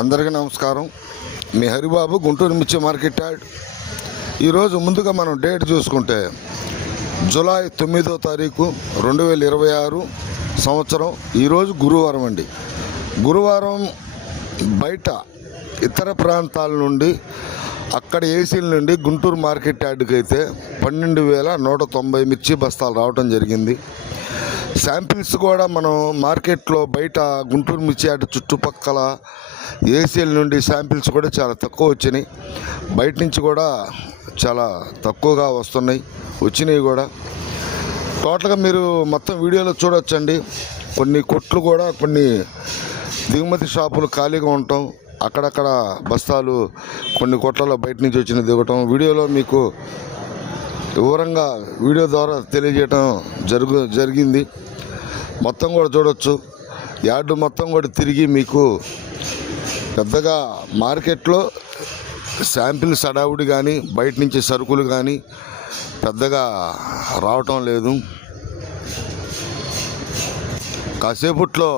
అందరికీ నమస్కారం. మీ హరిబాబు, గుంటూరు మిర్చి మార్కెట్ యార్డ్. ఈరోజు ముందుగా మనం డేట్ చూసుకుంటే జూలై 9వ తారీఖు 2026 సంవత్సరం. ఈరోజు గురువారం అండి. గురువారం బయట ఇతర ప్రాంతాల నుండి, అక్కడ ఏసీల నుండి గుంటూరు మార్కెట్ యార్డ్కి అయితే 12,190 మిర్చి బస్తాలు రావడం జరిగింది. శాంపిల్స్ కూడా మనం మార్కెట్లో బయట గుంటూరు మిర్చి యార్డ్ చుట్టుపక్కల ఏసీల నుండి శాంపిల్స్ కూడా చాలా తక్కువ వచ్చినాయి. బయట నుంచి కూడా చాలా తక్కువగా వచ్చినాయి కూడా. టోటల్గా మీరు మొత్తం వీడియోలో చూడొచ్చండి. కొన్ని కొట్లు కూడా, కొన్ని దిగుమతి షాపులు ఖాళీగా ఉండటం, అక్కడక్కడ బస్తాలు కొన్ని కొట్లలో బయట నుంచి వచ్చిన దిగటం వీడియోలో మీకు వివరంగా వీడియో ద్వారా తెలియజేయటం జరిగింది. మొత్తం కూడా చూడొచ్చు. యార్డు మొత్తం కూడా తిరిగి మీకు పెద్దగా మార్కెట్లో శాంపిల్స్ హడావుడి కానీ, బయట నుంచి సరుకులు కానీ పెద్దగా రావటం లేదు. కాసేపట్లో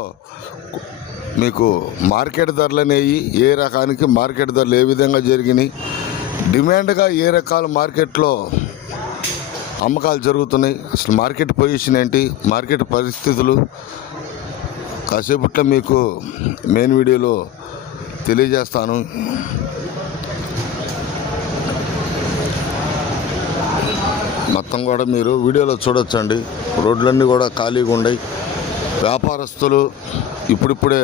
మీకు మార్కెట్ ధరలు అనేవి, ఏ రకానికి మార్కెట్ ధరలు ఏ విధంగా జరిగినాయి, డిమాండ్గా ఏ రకాల మార్కెట్లో అమ్మకాలు జరుగుతున్నాయి, అసలు మార్కెట్ పొజిషన్ ఏంటి, మార్కెట్ పరిస్థితులు కాసేపట్లో మీకు మెయిన్ వీడియోలో తెలియజేస్తాను. మొత్తం కూడా మీరు వీడియోలో చూడొచ్చండి. రోడ్లన్నీ కూడా ఖాళీగా ఉన్నాయి. వ్యాపారస్తులు ఇప్పుడిప్పుడే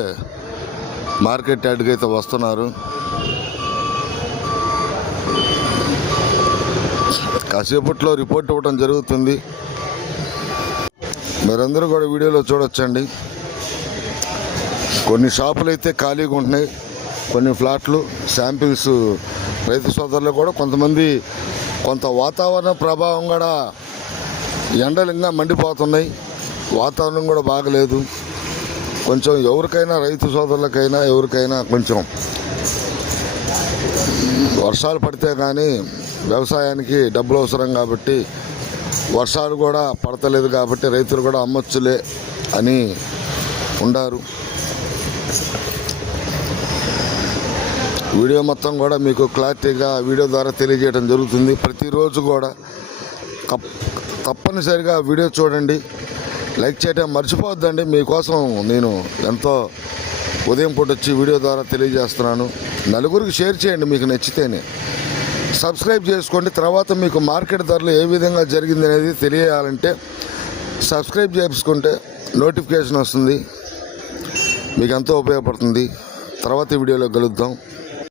మార్కెట్ యార్డ్కి అయితే వస్తున్నారు. కాసేపట్లో రిపోర్ట్ ఇవ్వడం జరుగుతుంది. మీరందరూ కూడా వీడియోలో చూడొచ్చండి. కొన్ని షాపులు అయితే ఖాళీగా ఉంటున్నాయి, కొన్ని ఫ్లాట్లు శాంపిల్స్. రైతు సోదరులు కూడా కొంతమంది కొంత వాతావరణ ప్రభావం కూడా, ఎండలు ఇంకా మండిపోతున్నాయి, వాతావరణం కూడా బాగలేదు. కొంచెం ఎవరికైనా, రైతు సోదరులకైనా ఎవరికైనా కొంచెం వర్షాలు పడితే కానీ వ్యవసాయానికి డబ్బులు అవసరం కాబట్టి, వర్షాలు కూడా పడతలేదు కాబట్టి రైతులు కూడా అమ్మొచ్చులే అని ఉండారు. వీడియో మొత్తం కూడా మీకు క్లారిటీగా వీడియో ద్వారా తెలియజేయడం జరుగుతుంది. ప్రతిరోజు కూడా తప్పనిసరిగా వీడియో చూడండి, లైక్ చేయడం మర్చిపోవద్దండి. మీకోసం నేను ఎంతో ఉదయం పూట వచ్చి వీడియో ద్వారా తెలియజేస్తున్నాను. నలుగురికి షేర్ చేయండి మీకు నచ్చితేనే. సబ్స్క్రైబ్ చేసుకోండి. తర్వాత మీకు మార్కెట్ ధరలు ఏ విధంగా జరిగింది అనేది తెలియాలంటే సబ్స్క్రైబ్ చేసుకుంటే నోటిఫికేషన్ వస్తుంది, మీకు ఎంతో ఉపయోగపడుతుంది. తర్వాత వీడియోలో కలుద్దాం.